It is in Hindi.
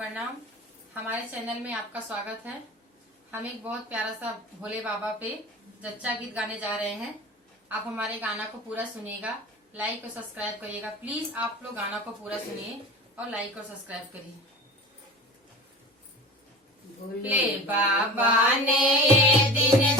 प्रणाम। हमारे चैनल में आपका स्वागत है। हम एक बहुत प्यारा सा भोले बाबा पे जच्चा गीत गाने जा रहे हैं। आप हमारे गाना को पूरा सुनिएगा, लाइक और सब्सक्राइब करिएगा। प्लीज आप लोग गाना को पूरा सुनिए और लाइक और सब्सक्राइब करिए। भोले बाबा ने ये दिन